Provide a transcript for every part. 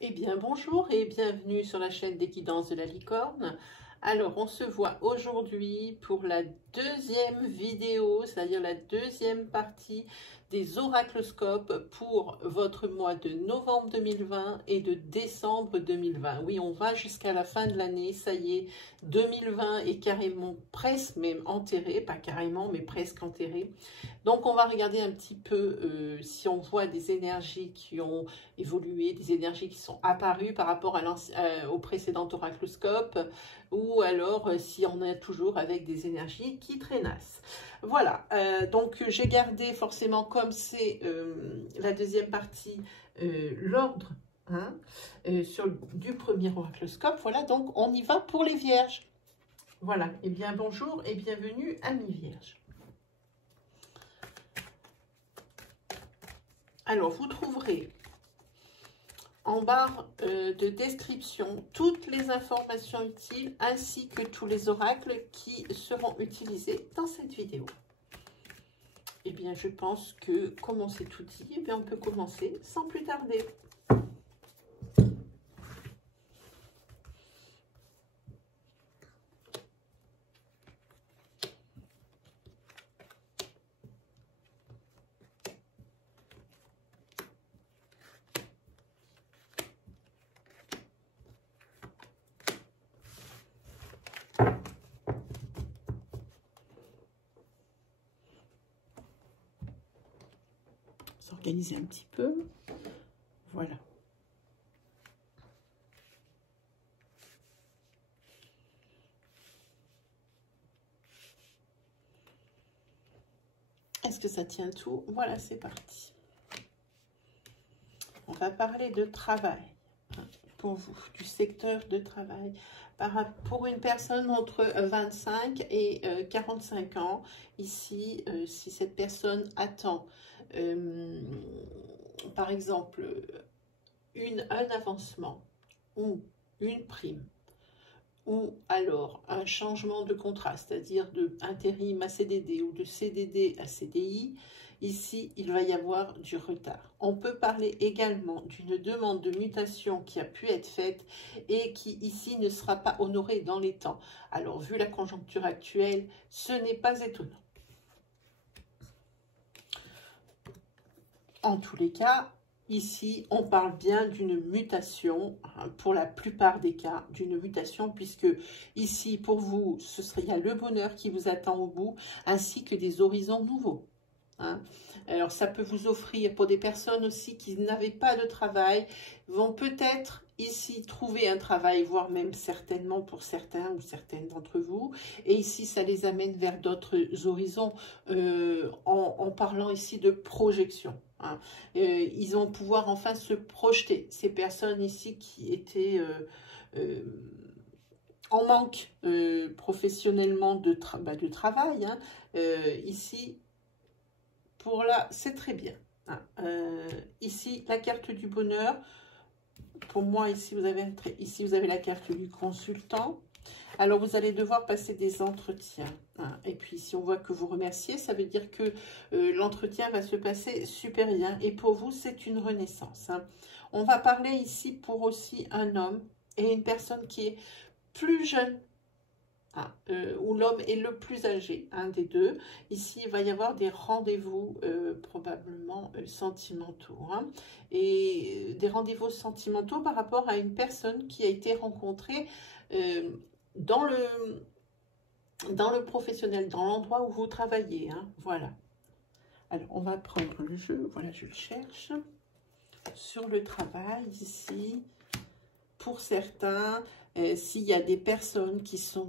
Eh bien, bonjour et bienvenue sur la chaîne des guidances de la licorne. Alors, on se voit aujourd'hui pour la deuxième vidéo, c'est-à-dire la deuxième partie des oracloscopes pour votre mois de novembre 2020 et de décembre 2020. Oui, on va jusqu'à la fin de l'année, ça y est, 2020 est carrément presque même enterré, pas carrément, mais presque enterré. Donc, on va regarder un petit peu si on voit des énergies qui ont évolué, des énergies qui sont apparues par rapport au précédent oracloscope, ou alors si on est toujours avec des énergies qui traînassent. Voilà, donc j'ai gardé forcément, comme c'est la deuxième partie, l'ordre hein, du premier oracloscope. Voilà, donc on y va pour les vierges. Voilà, et bien bonjour et bienvenue amis vierges. Alors, vous trouverez en barre de description toutes les informations utiles ainsi que tous les oracles qui seront utilisés dans cette vidéo. Eh bien, je pense que, comme on s'est tout dit, eh bien, on peut commencer sans plus tarder. S'organiser un petit peu. Voilà. Est-ce que ça tient tout? Voilà, c'est parti. On va parler de travail hein, pour vous, du secteur de travail. Pour une personne entre 25 et 45 ans, ici, si cette personne attend, par exemple, un avancement ou une prime, ou alors un changement de contrat, c'est-à-dire de intérim à CDD ou de CDD à CDI, ici, il va y avoir du retard. On peut parler également d'une demande de mutation qui a pu être faite et qui, ici, ne sera pas honorée dans les temps. Alors, vu la conjoncture actuelle, ce n'est pas étonnant. En tous les cas, ici, on parle bien d'une mutation, hein, pour la plupart des cas, d'une mutation, puisque ici, pour vous, il y a le bonheur qui vous attend au bout, ainsi que des horizons nouveaux. Hein. Alors, ça peut vous offrir, pour des personnes aussi qui n'avaient pas de travail, vont peut-être ici trouver un travail, voire même certainement pour certains ou certaines d'entre vous. Et ici, ça les amène vers d'autres horizons, en parlant ici de projection. Hein. Ils vont pouvoir enfin se projeter. Ces personnes ici qui étaient en manque professionnellement de travail, hein, ici, pour là, c'est très bien. Hein. Ici, la carte du bonheur. Pour moi, ici vous avez la carte du consultant. Alors, vous allez devoir passer des entretiens. Hein. Et puis, si on voit que vous remerciez, ça veut dire que l'entretien va se passer super bien. Et pour vous, c'est une renaissance. Hein. On va parler ici pour aussi un homme et une personne qui est plus jeune. Ah, où l'homme est le plus âgé, un des deux. Ici, il va y avoir des rendez-vous probablement sentimentaux. Hein, et des rendez-vous sentimentaux par rapport à une personne qui a été rencontrée dans le professionnel, dans l'endroit où vous travaillez. Hein, voilà. Alors, on va prendre le jeu. Voilà, je le cherche. Sur le travail, ici, pour certains... s'il y a des personnes qui sont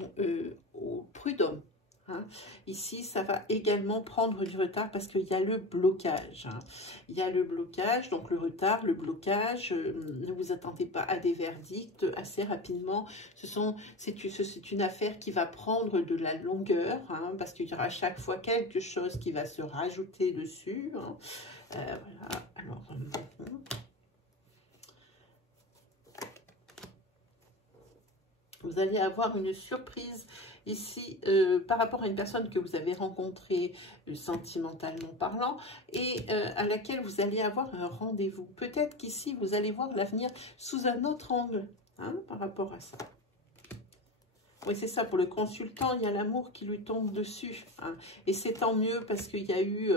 au prud'homme, hein, ici, ça va également prendre du retard parce qu'il y a le blocage. Hein. Il y a le blocage, donc le retard, le blocage. Ne vous attendez pas à des verdicts assez rapidement. C'est une affaire qui va prendre de la longueur, hein, parce qu'il y aura à chaque fois quelque chose qui va se rajouter dessus. Hein. Voilà, alors... vous allez avoir une surprise ici, par rapport à une personne que vous avez rencontrée sentimentalement parlant et à laquelle vous allez avoir un rendez-vous. Peut-être qu'ici, vous allez voir l'avenir sous un autre angle, hein, par rapport à ça. Oui, c'est ça, pour le consultant, il y a l'amour qui lui tombe dessus, hein, et c'est tant mieux parce qu'il y a eu...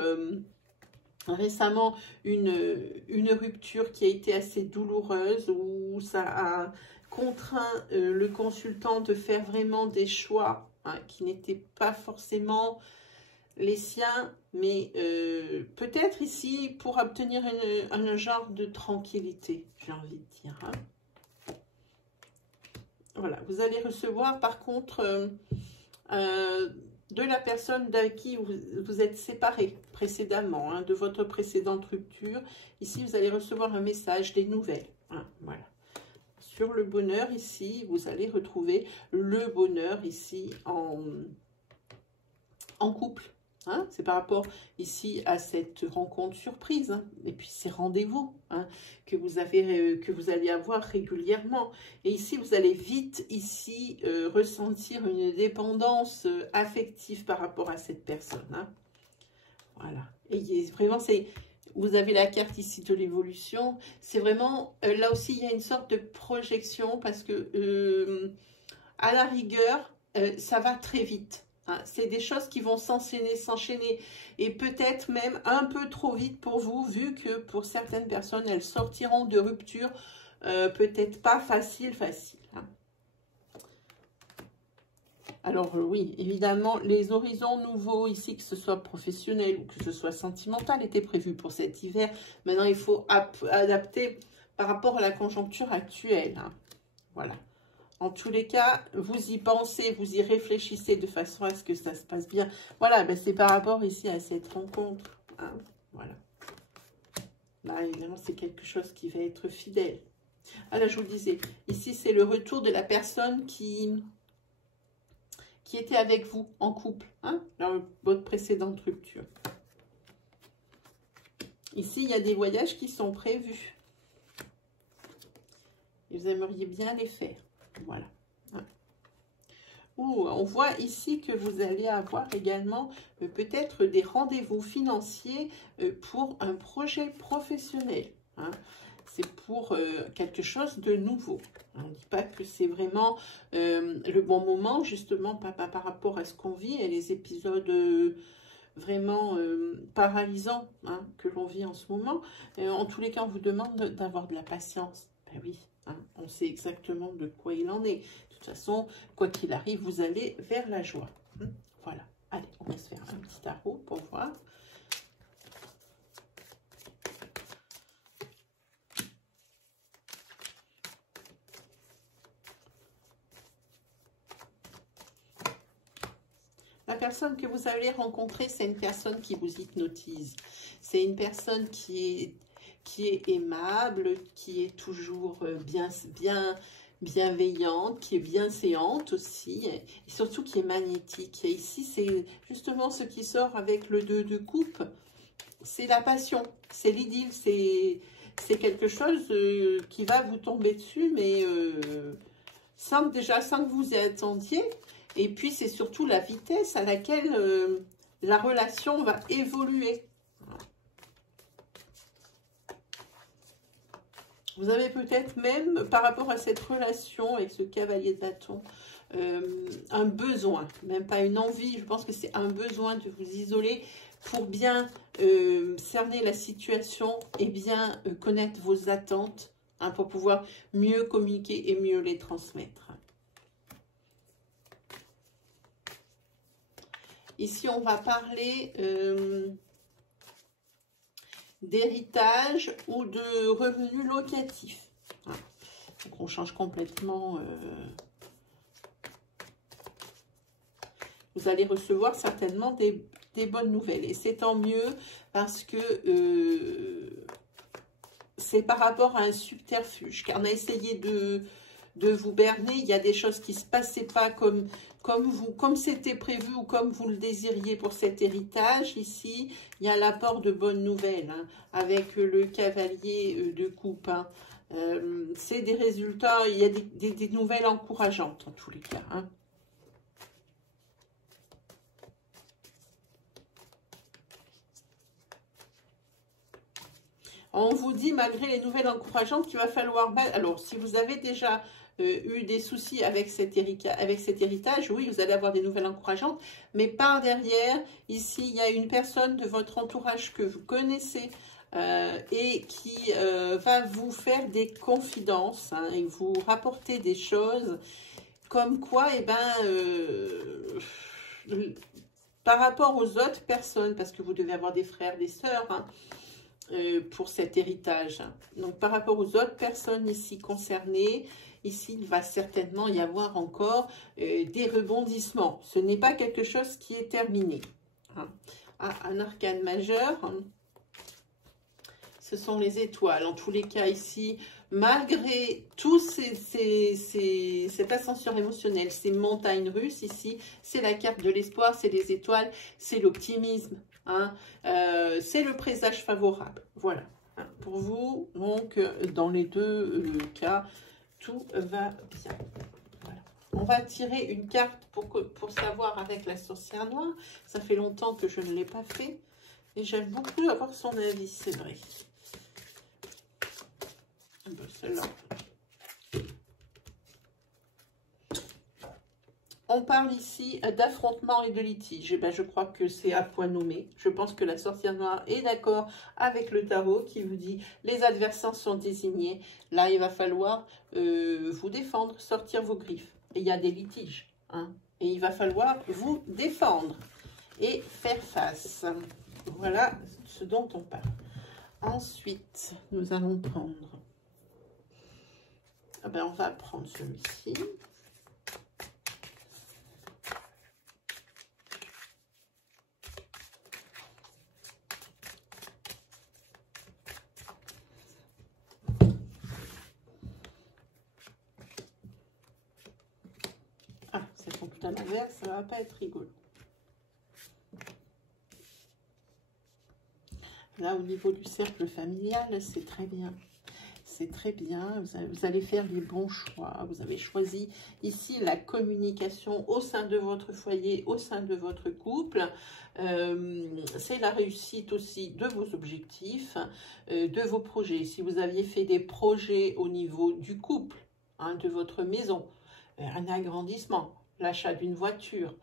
récemment une rupture qui a été assez douloureuse où ça a contraint le consultant de faire vraiment des choix, hein, qui n'étaient pas forcément les siens, mais peut-être ici pour obtenir un genre de tranquillité, j'ai envie de dire. Hein. Voilà, vous allez recevoir par contre... de la personne avec qui vous êtes séparé précédemment, hein, de votre précédente rupture. Ici, vous allez recevoir un message, des nouvelles. Hein, voilà. Sur le bonheur, ici, vous allez retrouver le bonheur ici en couple. Hein, c'est par rapport ici à cette rencontre surprise, hein, et puis ces rendez-vous, hein, que vous allez avoir régulièrement. Et ici, vous allez vite ici ressentir une dépendance affective par rapport à cette personne. Hein. Voilà. Et vraiment, vous avez la carte ici de l'évolution. C'est vraiment, là aussi, il y a une sorte de projection parce que, à la rigueur, ça va très vite. Hein, c'est des choses qui vont s'enchaîner et peut-être même un peu trop vite pour vous, vu que pour certaines personnes, elles sortiront de rupture peut-être pas facile. Hein. Alors oui, évidemment, les horizons nouveaux ici, que ce soit professionnel ou que ce soit sentimental, étaient prévus pour cet hiver. Maintenant, il faut adapter par rapport à la conjoncture actuelle. Hein. Voilà. En tous les cas, vous y pensez, vous y réfléchissez de façon à ce que ça se passe bien. Voilà, ben c'est par rapport ici à cette rencontre. Hein, voilà. Là, évidemment, c'est quelque chose qui va être fidèle. Ah là, je vous le disais, ici, c'est le retour de la personne qui était avec vous en couple, hein, dans votre précédente rupture. Ici, il y a des voyages qui sont prévus. Et vous aimeriez bien les faire. Voilà. On voit ici que vous allez avoir également peut-être des rendez-vous financiers pour un projet professionnel. Hein. C'est pour quelque chose de nouveau. On ne dit pas que c'est vraiment le bon moment, justement, par rapport à ce qu'on vit et les épisodes vraiment paralysants, hein, que l'on vit en ce moment. En tous les cas, on vous demande d'avoir de la patience. Ben oui. Hein, on sait exactement de quoi il en est. De toute façon, quoi qu'il arrive, vous allez vers la joie. Voilà. Allez, on va se faire un petit tarot pour voir. La personne que vous allez rencontrer, c'est une personne qui vous hypnotise. C'est une personne qui est aimable, qui est toujours bienveillante, qui est bienséante aussi, et surtout qui est magnétique. Et ici, c'est justement ce qui sort avec le 2 de coupe. C'est la passion, c'est l'idylle, c'est quelque chose qui va vous tomber dessus, mais sans que vous y attendiez. Et puis, c'est surtout la vitesse à laquelle la relation va évoluer. Vous avez peut-être même, par rapport à cette relation avec ce cavalier de bâton, un besoin, même pas une envie, je pense que c'est un besoin de vous isoler pour bien cerner la situation et bien connaître vos attentes, hein, pour pouvoir mieux communiquer et mieux les transmettre. Ici, on va parler d'héritage ou de revenus locatifs. Hein. Donc, on change complètement. Vous allez recevoir certainement des bonnes nouvelles. Et c'est tant mieux parce que c'est par rapport à un subterfuge. Car on a essayé de vous berner. Il y a des choses qui ne se passaient pas comme c'était prévu ou comme vous le désiriez pour cet héritage. Ici, il y a l'apport de bonnes nouvelles, hein, avec le cavalier de coupe. Hein. C'est des résultats, il y a des nouvelles encourageantes en tous les cas. Hein. On vous dit, malgré les nouvelles encourageantes, qu'il va falloir... Alors, si vous avez déjà eu des soucis avec cet héritage, oui, vous allez avoir des nouvelles encourageantes. Mais par derrière, ici, il y a une personne de votre entourage que vous connaissez et qui va vous faire des confidences hein, et vous rapporter des choses comme quoi, eh ben... par rapport aux autres personnes, parce que vous devez avoir des frères, des sœurs, hein, pour cet héritage. Donc, par rapport aux autres personnes ici concernées, ici, il va certainement y avoir encore des rebondissements. Ce n'est pas quelque chose qui est terminé. Hein. Ah, un arcane majeur, hein. Ce sont les étoiles. En tous les cas, ici, malgré tout cette ascension émotionnelle, ces montagnes russes, ici, c'est la carte de l'espoir, c'est les étoiles, c'est l'optimisme. Hein, c'est le présage favorable. Voilà. Hein, pour vous, donc, dans les deux cas, tout va bien. Voilà. On va tirer une carte pour savoir avec la sorcière noire. Ça fait longtemps que je ne l'ai pas fait. Et j'aime beaucoup avoir son avis, c'est vrai. Celle-là. On parle ici d'affrontement et de litige. Eh bien, je crois que c'est à point nommé. Je pense que la sorcière noire est d'accord avec le tarot qui vous dit les adversaires sont désignés. Là, il va falloir vous défendre, sortir vos griffes. Et il y a des litiges. Hein, et il va falloir vous défendre et faire face. Voilà ce dont on parle. Ensuite, nous allons prendre... Ah ben, on va prendre celui-ci. Ah, ça tombe tout à l'envers, ça va pas être rigolo. Là, au niveau du cercle familial, c'est très bien. C'est très bien, vous allez faire les bons choix. Vous avez choisi ici la communication au sein de votre foyer, au sein de votre couple. C'est la réussite aussi de vos objectifs, de vos projets. Si vous aviez fait des projets au niveau du couple, hein, de votre maison, un agrandissement, l'achat d'une voiture,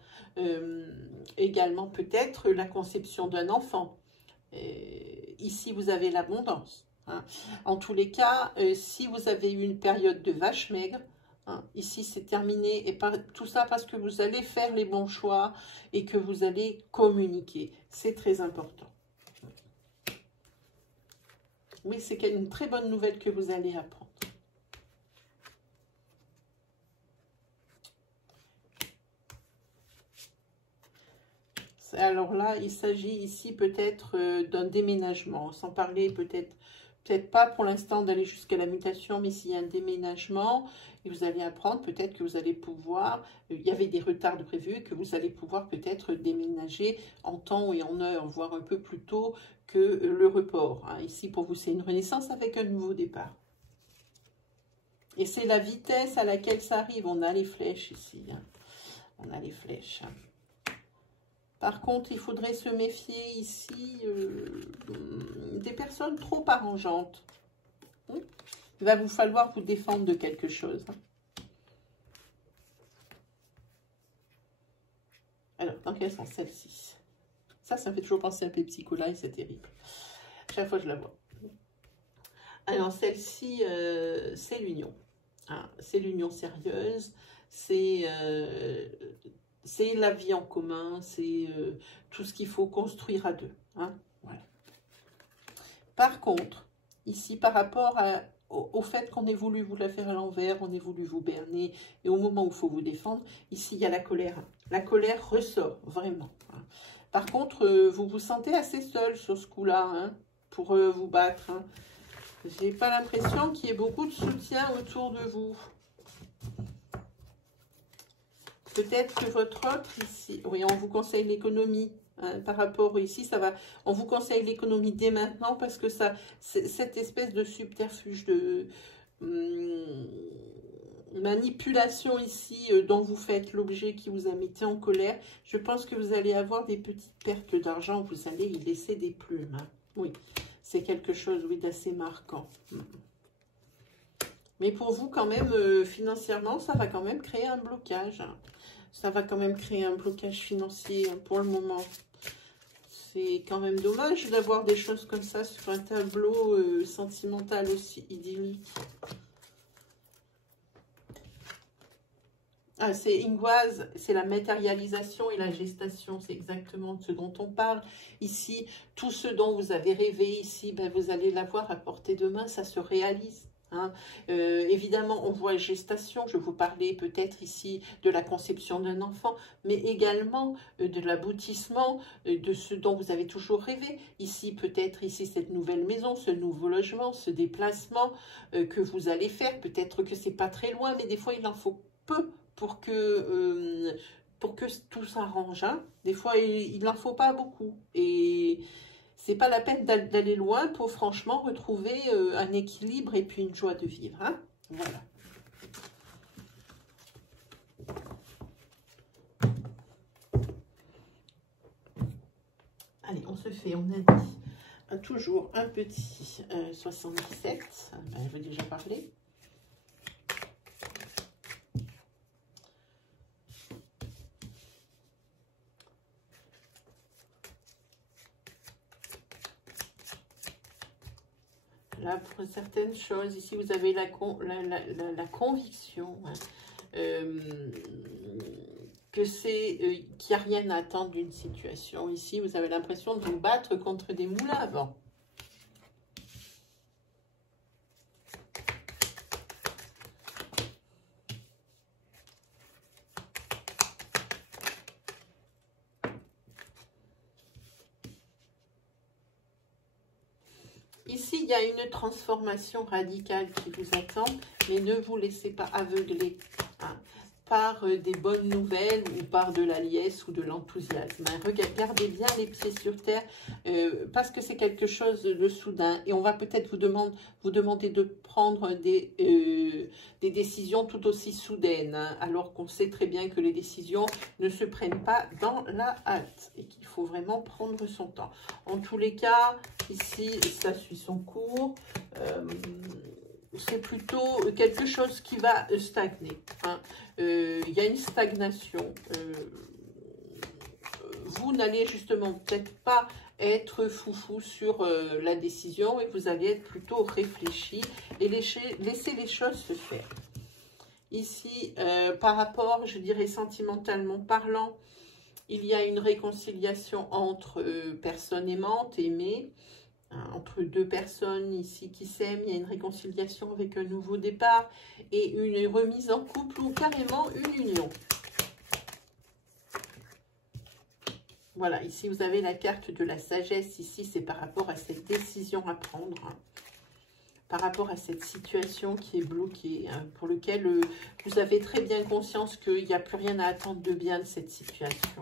également peut-être la conception d'un enfant. Ici, vous avez l'abondance. Hein. En tous les cas, si vous avez eu une période de vache maigre, hein, ici c'est terminé. Et tout ça parce que vous allez faire les bons choix et que vous allez communiquer. C'est très important. Oui, c'est une très bonne nouvelle que vous allez apprendre. Alors là, il s'agit ici peut-être d'un déménagement, sans parler peut-être pas pour l'instant d'aller jusqu'à la mutation, mais s'il y a un déménagement, et vous allez apprendre peut-être que vous allez pouvoir, il y avait des retards de prévus, que vous allez pouvoir peut-être déménager en temps et en heure, voire un peu plus tôt que le report. Hein. Ici, pour vous, c'est une renaissance avec un nouveau départ. Et c'est la vitesse à laquelle ça arrive. On a les flèches ici. Hein. On a les flèches. Hein. Par contre, il faudrait se méfier ici des personnes trop arrangeantes. Il va vous falloir vous défendre de quelque chose. Alors, dans quel sens celle-ci? Ça me fait toujours penser à Pepsi Cola et c'est terrible. Chaque fois, je la vois. Alors, celle-ci, c'est l'union. Hein, c'est l'union sérieuse. C'est la vie en commun, c'est tout ce qu'il faut construire à deux. Hein, voilà. Par contre, ici, par rapport au fait qu'on ait voulu vous la faire à l'envers, on ait voulu vous berner, et au moment où il faut vous défendre, ici, il y a la colère. La colère ressort, vraiment. Hein. Par contre, vous vous sentez assez seul sur ce coup-là, hein, pour vous battre. Hein. Je n'ai pas l'impression qu'il y ait beaucoup de soutien autour de vous. Peut-être que votre autre ici, oui, on vous conseille l'économie. Hein, par rapport ici, ça va. On vous conseille l'économie dès maintenant parce que ça, cette espèce de subterfuge de manipulation ici dont vous faites l'objet qui vous a mis en colère, je pense que vous allez avoir des petites pertes d'argent. Vous allez y laisser des plumes. Hein. Oui, c'est quelque chose, oui, d'assez marquant. Mais pour vous, quand même, financièrement, ça va quand même créer un blocage. Ça va quand même créer un blocage financier pour le moment. C'est quand même dommage d'avoir des choses comme ça sur un tableau sentimental aussi idyllique. Ah, c'est Ingwaz, c'est la matérialisation et la gestation, c'est exactement ce dont on parle. Ici, tout ce dont vous avez rêvé ici, ben, vous allez l'avoir à portée de main, ça se réalise. Hein. Évidemment, on voit gestation, je vous parlais peut-être ici de la conception d'un enfant, mais également de l'aboutissement de ce dont vous avez toujours rêvé. Ici, peut-être ici, cette nouvelle maison, ce nouveau logement, ce déplacement que vous allez faire. Peut-être que c'est pas très loin, mais des fois, il en faut peu pour que tout s'arrange. Hein. Des fois, il n'en faut pas beaucoup. Et c'est pas la peine d'aller loin pour franchement retrouver un équilibre et puis une joie de vivre. Hein. Voilà. Allez, on se fait, on a dit toujours un petit 77. Ben, je vais déjà parler. Là, pour certaines choses, ici, vous avez la conviction hein, qu'il n'y a rien à attendre d'une situation. Ici, vous avez l'impression de vous battre contre des moulins à vent. Ici, il y a une transformation radicale qui vous attend, mais ne vous laissez pas aveugler hein, par des bonnes nouvelles ou par de la liesse ou de l'enthousiasme. Hein. Regardez bien les pieds sur terre parce que c'est quelque chose de soudain et on va peut-être vous demander de prendre des décisions tout aussi soudaines, hein, alors qu'on sait très bien que les décisions ne se prennent pas dans la hâte et qu'il faut vraiment prendre son temps. En tous les cas, ici, ça suit son cours. C'est plutôt quelque chose qui va stagner. Hein. Il y a une stagnation. Vous n'allez justement peut-être pas être foufou sur la décision et vous allez être plutôt réfléchi et laisser les choses se faire. Ici, par rapport, je dirais sentimentalement parlant, il y a une réconciliation entre personnes aimantes, aimées, entre deux personnes ici qui s'aiment, il y a une réconciliation avec un nouveau départ et une remise en couple ou carrément une union. Voilà, ici vous avez la carte de la sagesse, ici c'est par rapport à cette décision à prendre, hein, par rapport à cette situation qui est bloquée, hein, pour lequel vous avez très bien conscience qu'il n'y a plus rien à attendre de bien de cette situation.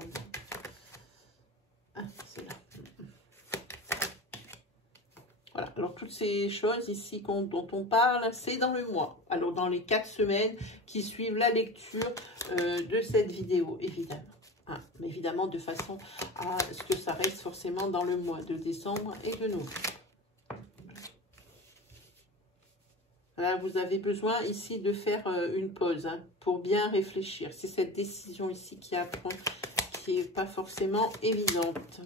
Ah, c'est là. Voilà, alors toutes ces choses ici dont on parle, c'est dans le mois. Alors dans les 4 semaines qui suivent la lecture de cette vidéo, évidemment. Hein, mais évidemment de façon à ce que ça reste forcément dans le mois de décembre et de novembre. Là, vous avez besoin ici de faire une pause hein, pour bien réfléchir. C'est cette décision ici qui n'est pas forcément évidente.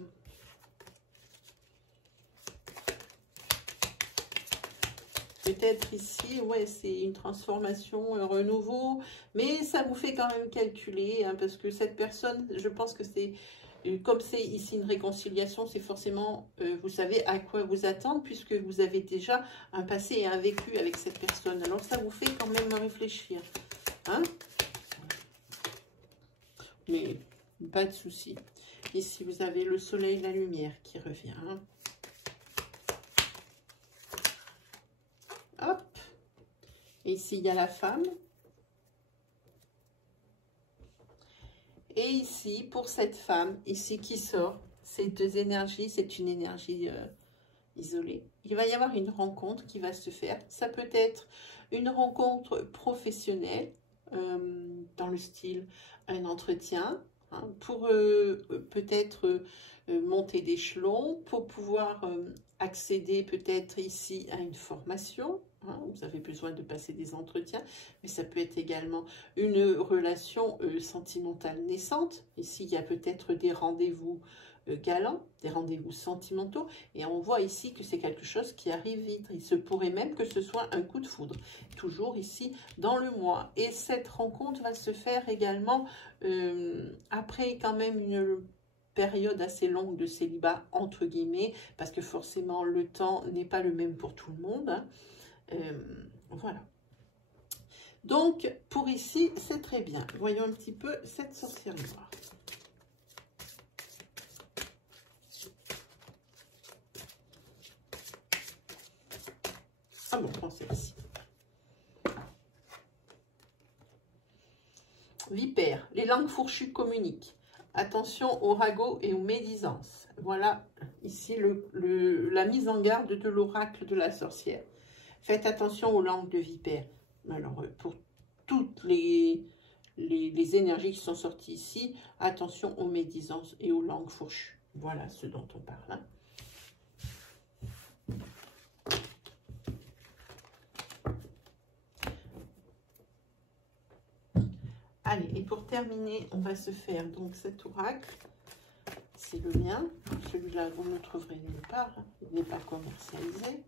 Peut-être ici, ouais, c'est une transformation, un renouveau, mais ça vous fait quand même calculer, hein, parce que cette personne, je pense que c'est, comme c'est ici une réconciliation, c'est forcément, vous savez à quoi vous attendre, puisque vous avez déjà un passé et un vécu avec cette personne. Alors ça vous fait quand même réfléchir. Hein? Mais pas de souci. Ici, vous avez le soleil, la lumière qui revient. Hein? Hop. Et ici, il y a la femme. Et ici, pour cette femme, ici qui sort, ces deux énergies, c'est une énergie isolée. Il va y avoir une rencontre qui va se faire. Ça peut être une rencontre professionnelle, dans le style un entretien, hein, pour peut-être monter d'échelon, pour pouvoir accéder peut-être ici à une formation, hein, vous avez besoin de passer des entretiens, mais ça peut être également une relation sentimentale naissante. Ici, il y a peut-être des rendez-vous galants, des rendez-vous sentimentaux, et on voit ici que c'est quelque chose qui arrive vite. Il se pourrait même que ce soit un coup de foudre, toujours ici dans le mois. Et cette rencontre va se faire également après quand même une période assez longue de célibat, entre guillemets, parce que forcément le temps n'est pas le même pour tout le monde. Hein. Voilà. Donc, pour ici, c'est très bien. Voyons un petit peu cette sorcière noire. Ah bon, pensez ici. Vipère, les langues fourchues communiquent. Attention aux ragots et aux médisances. Voilà ici la mise en garde de l'oracle de la sorcière. Faites attention aux langues de vipère. Alors, pour toutes les énergies qui sont sorties ici, attention aux médisances et aux langues fourchues. Voilà ce dont on parle. Hein. Allez, et pour terminer, on va se faire donc cet oracle. C'est le mien. Celui-là, vous ne le trouverez nulle part. Hein. Il n'est pas commercialisé.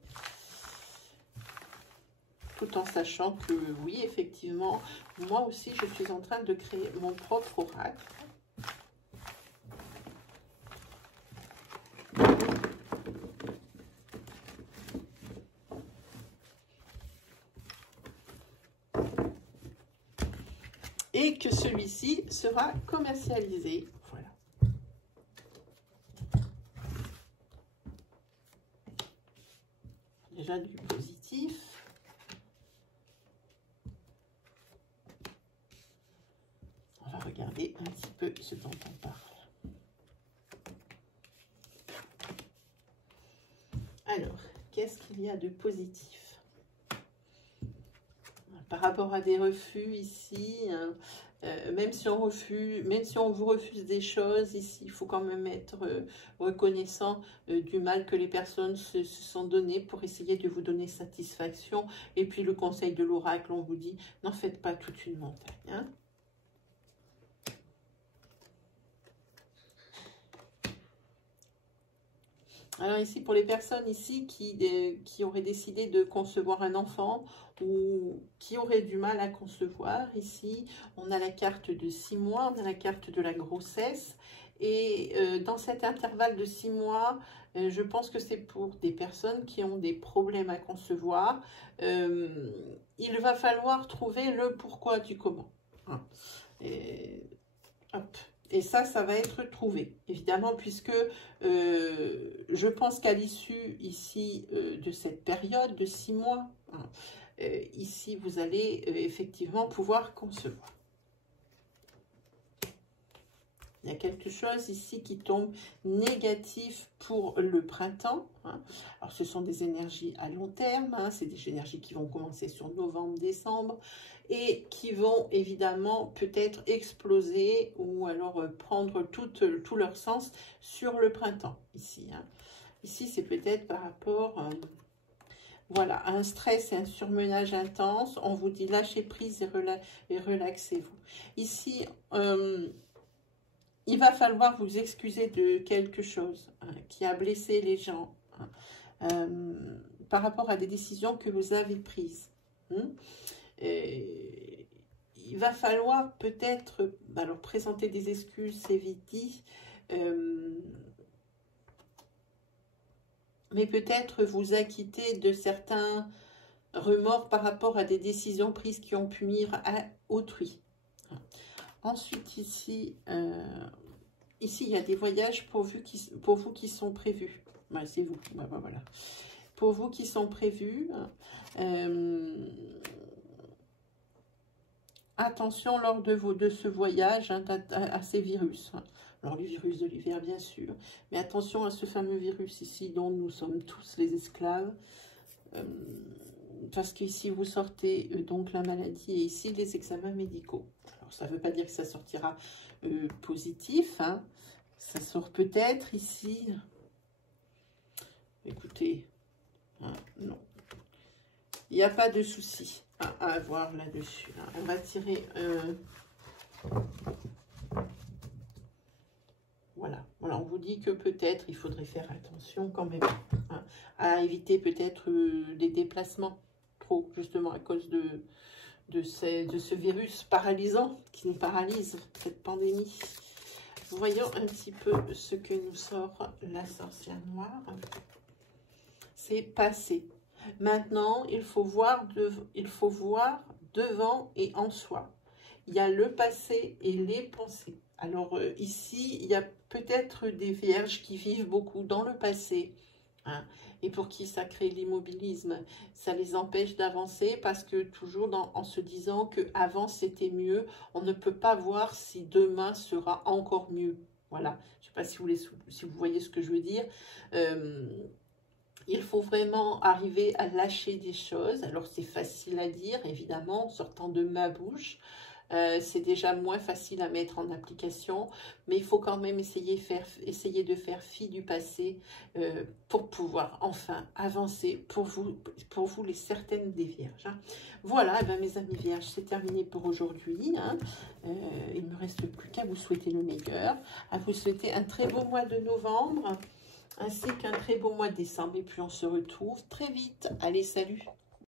Tout en sachant que, oui, effectivement, moi aussi, je suis en train de créer mon propre oracle. Et que celui-ci sera commercialisé. Voilà. Déjà du positif. On va regarder un petit peu ce dont on parle. Alors, qu'est-ce qu'il y a de positif? Par rapport à des refus ici, hein, même si on vous refuse des choses, ici, il faut quand même être reconnaissant du mal que les personnes se sont donné pour essayer de vous donner satisfaction. Et puis le conseil de l'oracle, on vous dit, n'en faites pas toute une montagne. Hein. Alors ici, pour les personnes ici qui auraient décidé de concevoir un enfant ou qui auraient du mal à concevoir, ici, on a la carte de 6 mois, on a la carte de la grossesse. Et dans cet intervalle de 6 mois, je pense que c'est pour des personnes qui ont des problèmes à concevoir. Il va falloir trouver le pourquoi du comment. Et, hop. Et ça va être trouvé, évidemment, puisque je pense qu'à l'issue, ici, de cette période de 6 mois, hein, ici, vous allez effectivement pouvoir concevoir. Il y a quelque chose ici qui tombe négatif pour le printemps. Hein. Alors, ce sont des énergies à long terme. Hein. C'est des énergies qui vont commencer sur novembre, décembre et qui vont évidemment peut-être exploser ou alors prendre tout leur sens sur le printemps ici. Hein. Ici, c'est peut-être par rapport voilà, à un stress et un surmenage intense. On vous dit lâchez prise et relaxez-vous. Ici, il va falloir vous excuser de quelque chose hein, qui a blessé les gens hein, par rapport à des décisions que vous avez prises. Hein. Il va falloir peut-être alors présenter des excuses, c'est vite dit, mais peut-être vous acquitter de certains remords par rapport à des décisions prises qui ont pu nuire à autrui. Ensuite, ici, il y a des voyages pour vous qui sont prévus. Ouais, c'est vous. Ouais, voilà. Pour vous qui sont prévus. Attention lors de ce voyage hein, à ces virus. Alors, le virus de l'hiver, bien sûr. Mais attention à ce fameux virus ici dont nous sommes tous les esclaves. Parce qu'ici, vous sortez donc la maladie et ici, les examens médicaux. Alors, ça ne veut pas dire que ça sortira positif. Hein. Ça sort peut-être ici écoutez, hein, non. Il n'y a pas de souci à avoir là-dessus. Hein. On va tirer... Voilà, on vous dit que peut-être il faudrait faire attention quand même, hein, à éviter peut-être des déplacements trop, justement à cause de ce virus paralysant qui nous paralyse, cette pandémie. Voyons un petit peu ce que nous sort la sorcière noire. C'est passé. Maintenant, il faut voir devant et en soi. Il y a le passé et les pensées. Alors ici, il y a peut-être des vierges qui vivent beaucoup dans le passé, hein, et pour qui ça crée l'immobilisme. Ça les empêche d'avancer parce que toujours en se disant qu'avant c'était mieux, on ne peut pas voir si demain sera encore mieux. Voilà, je ne sais pas si vous voyez ce que je veux dire. Il faut vraiment arriver à lâcher des choses. Alors, c'est facile à dire, évidemment, en sortant de ma bouche. C'est déjà moins facile à mettre en application, mais il faut quand même essayer de faire fi du passé pour pouvoir enfin avancer pour vous les certaines des vierges. Hein. Voilà, eh ben, mes amis vierges, c'est terminé pour aujourd'hui. Hein. Il ne me reste plus qu'à vous souhaiter le meilleur, à vous souhaiter un très beau mois de novembre, ainsi qu'un très beau mois de décembre. Et puis on se retrouve très vite. Allez, salut!